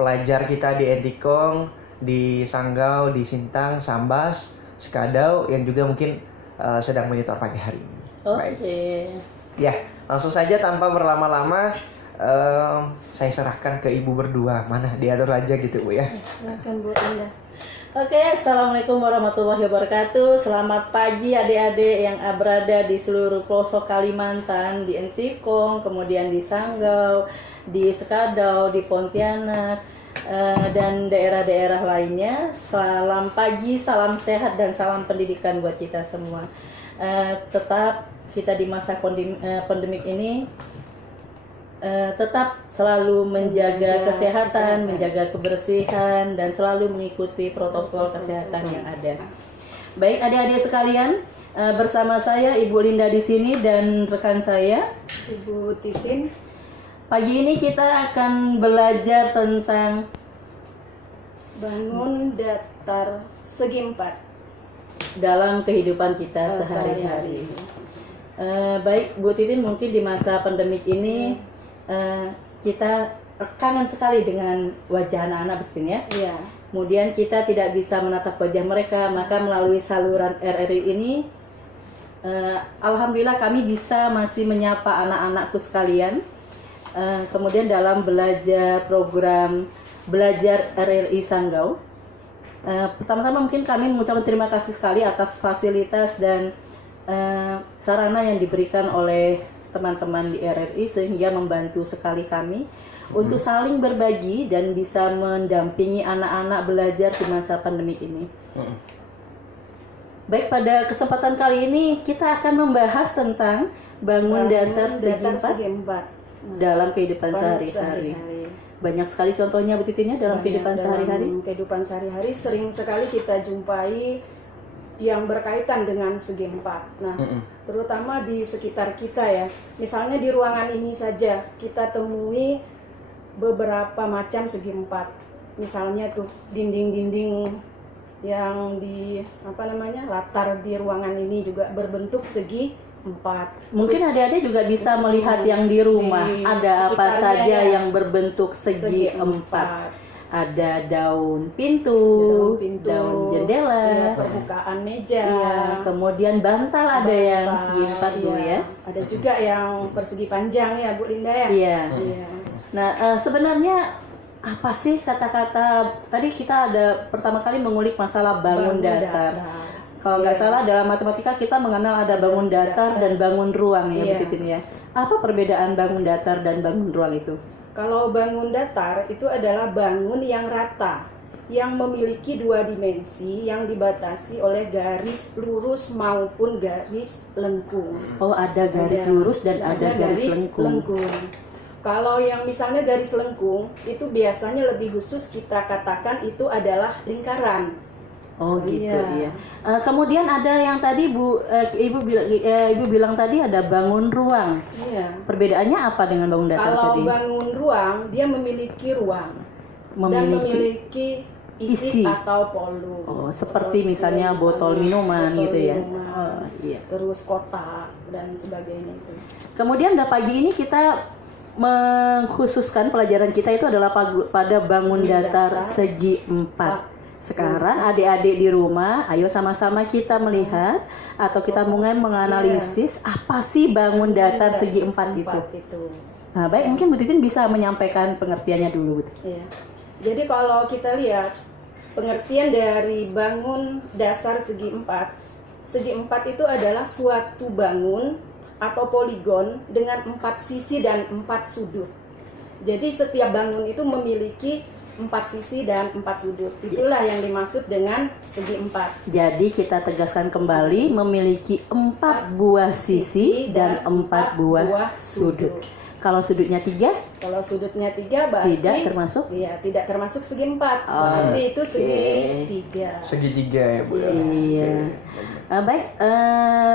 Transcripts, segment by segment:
pelajar kita di Entikong, di Sanggau, di Sintang, Sambas, Sekadau yang juga mungkin sedang monitor pagi hari ini. Oke. Ya, langsung saja tanpa berlama-lama saya serahkan ke ibu berdua. Mana diatur aja gitu Bu ya. Silakan Bu Indah. Oke, assalamualaikum warahmatullahi wabarakatuh. Selamat pagi adik-adik yang berada di seluruh pelosok Kalimantan, di Entikong, kemudian di Sanggau, di Sekadau, di Pontianak, dan daerah-daerah lainnya. Salam pagi, salam sehat, dan salam pendidikan buat kita semua. Tetap kita di masa pandemik ini tetap selalu menjaga kesehatan, menjaga kebersihan, dan selalu mengikuti protokol kesehatan yang ada. Baik adik-adik sekalian, bersama saya Ibu Linda di sini dan rekan saya Ibu Titin. Pagi ini kita akan belajar tentang bangun datar segi empat dalam kehidupan kita sehari-hari. Baik Bu Titin, mungkin di masa pandemik ini kita kangen sekali dengan wajah anak-anak di sini ya. Iya. Kemudian kita tidak bisa menatap wajah mereka, maka melalui saluran RRI ini, alhamdulillah kami bisa masih menyapa anak-anakku sekalian. Kemudian dalam belajar program belajar RRI Sanggau, pertama-tama mungkin kami mengucapkan terima kasih sekali atas fasilitas dan sarana yang diberikan oleh teman-teman di RRI sehingga membantu sekali kami untuk saling berbagi dan bisa mendampingi anak-anak belajar di masa pandemi ini. Baik, pada kesempatan kali ini kita akan membahas tentang bangun datar segi empat dalam kehidupan sehari-hari. Banyak sekali contohnya Bu Titin ya dalam kehidupan sehari-hari. Kehidupan sehari-hari sering sekali kita jumpai yang berkaitan dengan segi empat. Nah, terutama di sekitar kita ya. Misalnya di ruangan ini saja kita temui beberapa macam segi empat. Misalnya tuh dinding-dinding yang di latar di ruangan ini juga berbentuk segi empat. Mungkin adik-adik juga bisa melihat yang di rumah ada apa saja yang berbentuk segi empat. Ada daun pintu, daun jendela, permukaan meja, kemudian bantal ada yang segi empat Bu ya. Ada juga yang persegi panjang ya Bu Linda ya. Iya. Nah, sebenarnya apa sih kata-kata tadi kita ada pertama kali mengulik masalah bangun datar. Kalau nggak salah dalam matematika kita mengenal ada bangun datar dan bangun ruang ya Bu Titin ya. Apa perbedaan bangun datar dan bangun ruang itu? Kalau bangun datar itu adalah bangun yang rata, yang memiliki dua dimensi yang dibatasi oleh garis lurus maupun garis lengkung. Oh, ada garis lurus dan ada garis lengkung. Kalau yang misalnya garis lengkung itu biasanya lebih khusus kita katakan itu adalah lingkaran. Oh gitu ya. Kemudian ada yang tadi Ibu bilang tadi ada bangun ruang. Iya. Perbedaannya apa dengan bangun datar tadi? Kalau bangun ruang dia memiliki ruang dan memiliki isi atau volume. Oh, seperti misalnya botol minuman gitu ya. Oh, iya. Terus kotak dan sebagainya itu. Kemudian pagi ini kita mengkhususkan pelajaran kita itu adalah pada bangun datar segi empat. Sekarang adik-adik di rumah, ayo sama-sama kita melihat atau kita mulai menganalisis apa sih bangun datar segi empat itu. Nah, baik, mungkin Bu Titin bisa menyampaikan pengertiannya dulu. Iya. Jadi kalau kita lihat pengertian dari bangun dasar segi empat itu adalah suatu bangun atau poligon dengan 4 sisi dan 4 sudut. Jadi setiap bangun itu memiliki 4 sisi dan 4 sudut. Itulah yang dimaksud dengan segi empat. Jadi kita tegaskan kembali memiliki 4 buah sisi dan 4 buah sudut. Kalau sudutnya 3? Kalau sudutnya 3 berarti tidak termasuk? Iya, tidak termasuk segi empat. Berarti itu segi 3. Segitiga ya Bu. Iya. Baik,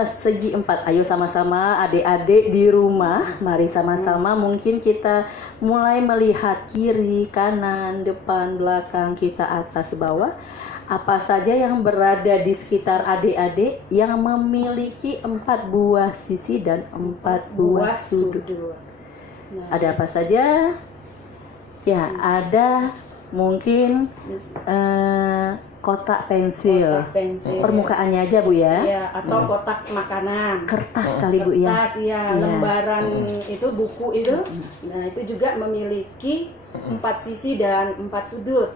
segi empat. Ayo sama-sama adik-adik di rumah, mari sama-sama mungkin kita mulai melihat kiri, kanan, depan, belakang, kita atas, bawah. Apa saja yang berada di sekitar adik-adik yang memiliki 4 buah sisi dan 4 buah sudut. Ada apa saja? Ya, ada Mungkin kotak pensil. Kotak pensil. Permukaannya aja Bu ya. Ya, atau kotak makanan. Kertas kali Bu ya. Kertas ya, lembaran itu buku itu. Nah, itu juga memiliki 4 sisi dan 4 sudut.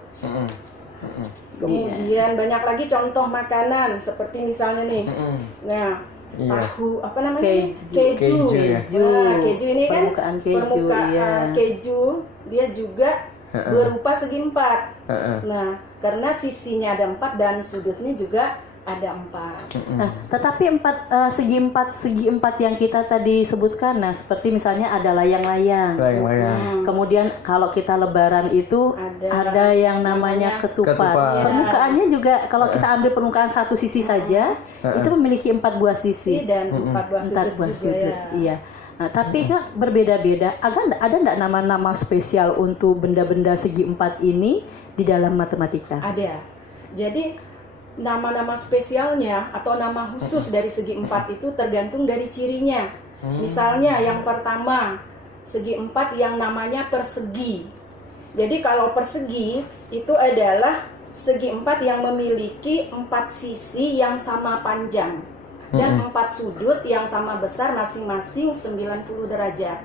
Kemudian banyak lagi contoh makanan seperti misalnya nih. Nah, tahu apa namanya? Keju. Ya. Nah, keju ini kan Permukaan keju, iya. keju dia juga berupa segi 4. Nah, karena sisinya ada 4 dan sudutnya juga ada 4. Nah, tetapi segi empat yang kita tadi sebutkan, nah seperti misalnya ada layang-layang. Kemudian kalau kita lebaran itu ada yang namanya ketupat. Permukaannya juga kalau kita ambil permukaan satu sisi saja, itu memiliki 4 buah sisi dan 4 buah sudut juga ya. Iya. Nah, tapi kan berbeda-beda. Ada enggak nama-nama spesial untuk benda-benda segi 4 ini di dalam matematika? Ada. Jadi nama-nama spesialnya atau nama khusus dari segi 4 itu tergantung dari cirinya. Misalnya yang pertama, segi 4 yang namanya persegi. Jadi kalau persegi itu adalah segi 4 yang memiliki 4 sisi yang sama panjang dan 4 sudut yang sama besar masing-masing 90 derajat.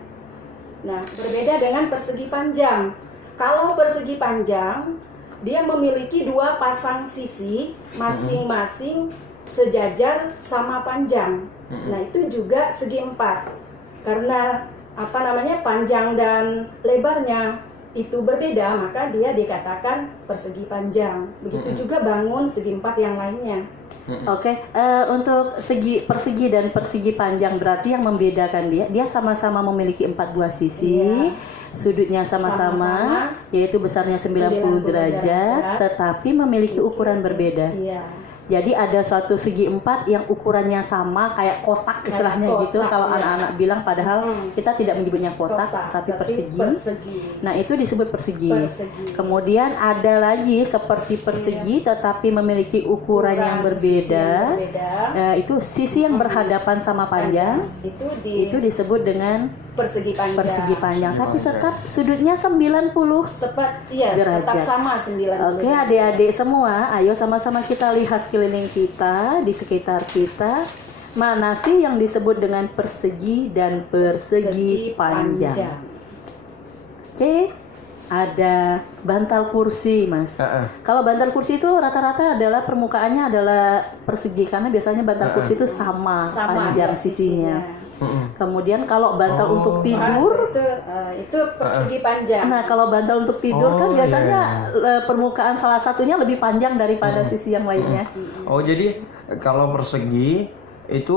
Nah, berbeda dengan persegi panjang. Kalau persegi panjang dia memiliki 2 pasang sisi masing-masing sejajar sama panjang. Nah, itu juga segi 4. Karena panjang dan lebarnya itu berbeda, maka dia dikatakan persegi panjang. Begitu juga bangun segi 4 yang lainnya. Oke, untuk persegi dan persegi panjang berarti yang membedakan dia sama-sama memiliki 4 buah sisi. Sudutnya sama-sama, yaitu besarnya 90 derajat, tetapi memiliki ukuran berbeda. Jadi ada suatu segi 4 yang ukurannya sama kayak kotak istilahnya gitu. Kalau anak-anak bilang, padahal kita tidak menyebutnya kotak tapi persegi. Nah, itu disebut persegi. Kemudian ada lagi seperti persegi tetapi memiliki ukuran yang berbeda. Itu sisi yang berhadapan sama panjang. Itu disebut dengan persegi panjang. Tapi tetap sudutnya 90 derajat. Tetap sama 90. Oke, adik-adik semua, ayo sama-sama kita lihat sekeliling kita, di sekitar kita. Mana sih yang disebut dengan persegi dan persegi panjang? Oke, ada bantal kursi, Mas. Kalau bantal kursi itu rata-rata adalah permukaannya adalah persegi karena biasanya bantal kursi itu sama panjang sisinya. Kemudian kalau bantal untuk tidur itu persegi panjang. Nah, kalau bantal untuk tidur kan biasanya permukaan salah satunya lebih panjang daripada sisi yang lainnya. Oh, jadi kalau persegi itu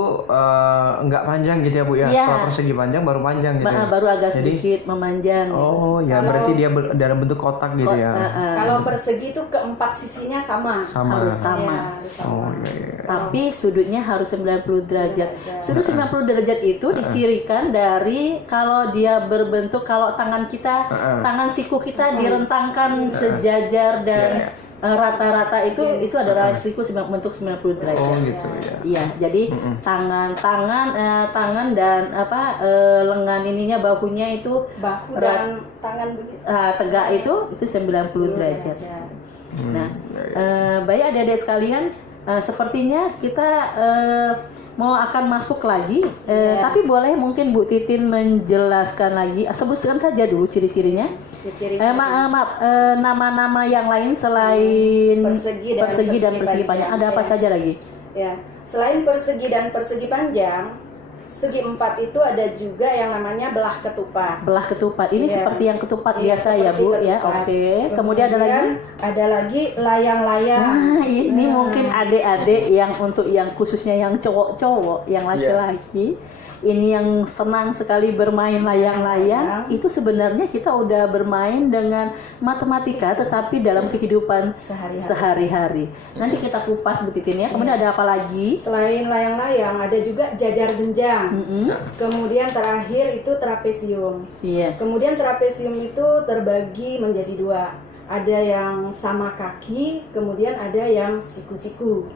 enggak panjang gitu ya Bu ya? Kalau persegi panjang baru panjang gitu ya? Baru agak sedikit memanjang. Oh ya, berarti dia dalam bentuk kotak gitu ya? Kalau persegi itu keempat sisinya sama. Harus sama. Oh iya. Tapi sudutnya harus 90 derajat. Sudut 90 derajat itu dicirikan dari kalau dia berbentuk, kalau tangan kita, tangan siku kita direntangkan sejajar dan rata-rata itu adalah siku bentuk 90 derajat. Oh gitu ya. Iya, jadi tangan dan lengan ininya, bahunya itu dan tangan begitu. Tegak itu 90 derajat. Nah, baik adik-adik sekalian, sepertinya kita mau akan masuk lagi, tapi boleh mungkin Bu Titin menjelaskan lagi, sebutkan saja dulu ciri-cirinya. Nama-nama yang lain selain persegi dan persegi panjang, ada apa saja lagi? Ya, selain persegi dan persegi panjang, segi 4 itu ada juga yang namanya belah ketupat. Belah ketupat ini seperti yang ketupat biasa ya Bu ya. Oke. Kemudian ada lagi layang-layang. Nah, ini mungkin adik-adik yang untuk yang khususnya yang cowok-cowok, yang laki-laki. Ini yang senang sekali bermain layang-layang. Itu sebenarnya kita udah bermain dengan matematika tetapi dalam kehidupan sehari-hari. Nanti kita kupas Bu Titin ya. Kemudian ada apa lagi? Selain layang-layang ada juga jajar genjang. Kemudian terakhir itu trapesium. Kemudian trapesium itu terbagi menjadi 2. Ada yang sama kaki, kemudian ada yang siku-siku.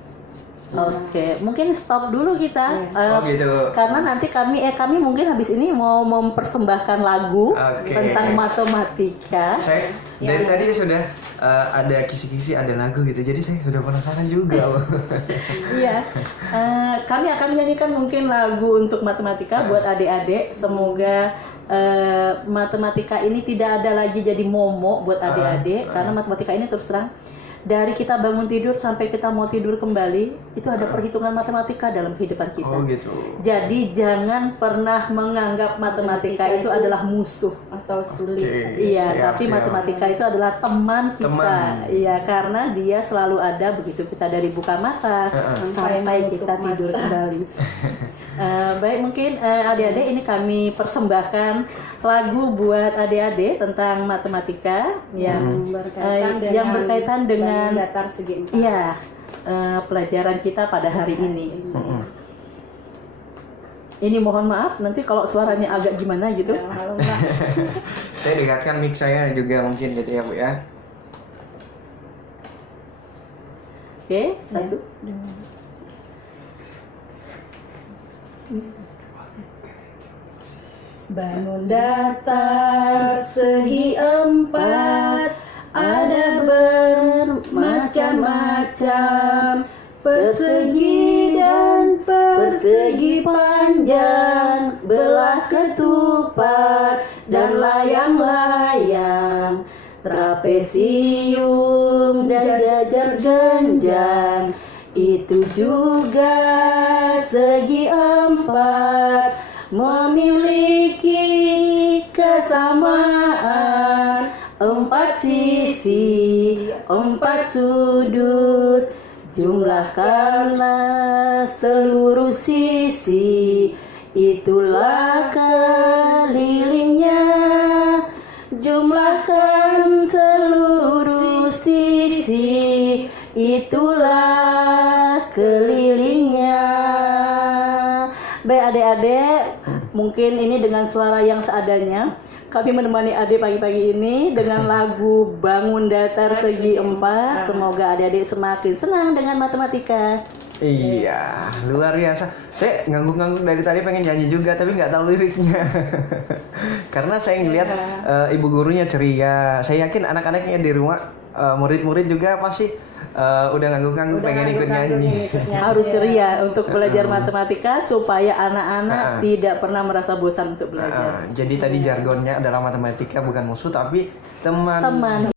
Oke, mungkin stop dulu kita, gitu. Karena nanti kami mungkin habis ini mau mempersembahkan lagu tentang matematika. Saya dari tadi sudah ada kisi-kisi, ada lagu gitu. Jadi saya sudah penasaran juga. Iya, kami akan menyanyikan mungkin lagu untuk matematika buat adik-adik. Semoga matematika ini tidak ada lagi jadi momok buat adik-adik, karena matematika ini terus terang dari kita bangun tidur sampai kita mau tidur kembali itu ada perhitungan matematika dalam kehidupan kita. Oh gitu. Jadi jangan pernah menganggap matematika itu adalah musuh atau sulit. Iya, siap, tapi siap. matematika itu adalah teman kita. Teman. Iya, karena dia selalu ada begitu kita dari buka mata sampai menutup kita tidur kembali. Baik, mungkin adik-adik ini kami persembahkan lagu buat adik-adik tentang matematika yang berkaitan dengan datar segi 4. iya, pelajaran kita pada hari ini. Ini mohon maaf nanti kalau suaranya agak gimana gitu. Ya, alhamdulillah. Saya dekatkan mic saya juga mungkin gitu ya Bu ya. Oke, satu. Bangun datar segi 4, ada bermacam-macam, persegi dan persegi panjang, belah ketupat dan layang-layang, trapesium dan jajar genjang, itu juga segi 4, memiliki kesamaan 4 sisi, 4 sudut, jumlahkanlah seluruh sisi, itulah kelilingnya, jumlahkan seluruh sisi, itulah kelilingnya. Baik adik-adik, mungkin ini dengan suara yang seadanya kami menemani adik pagi-pagi ini dengan lagu Bangun Datar Segi 4. Semoga adik-adik semakin senang dengan matematika. Iya, luar biasa. Saya ngangguk-ngangguk dari tadi pengen nyanyi juga, tapi nggak tahu liriknya. Karena saya ngeliat ibu gurunya ceria. Saya yakin anak-anaknya di rumah, murid-murid juga pasti udah ngangguk-ngangguk pengen ikut nyanyi. Harus ceria untuk belajar matematika supaya anak-anak tidak pernah merasa bosan untuk belajar. Jadi tadi jargonnya adalah matematika bukan musuh tapi teman.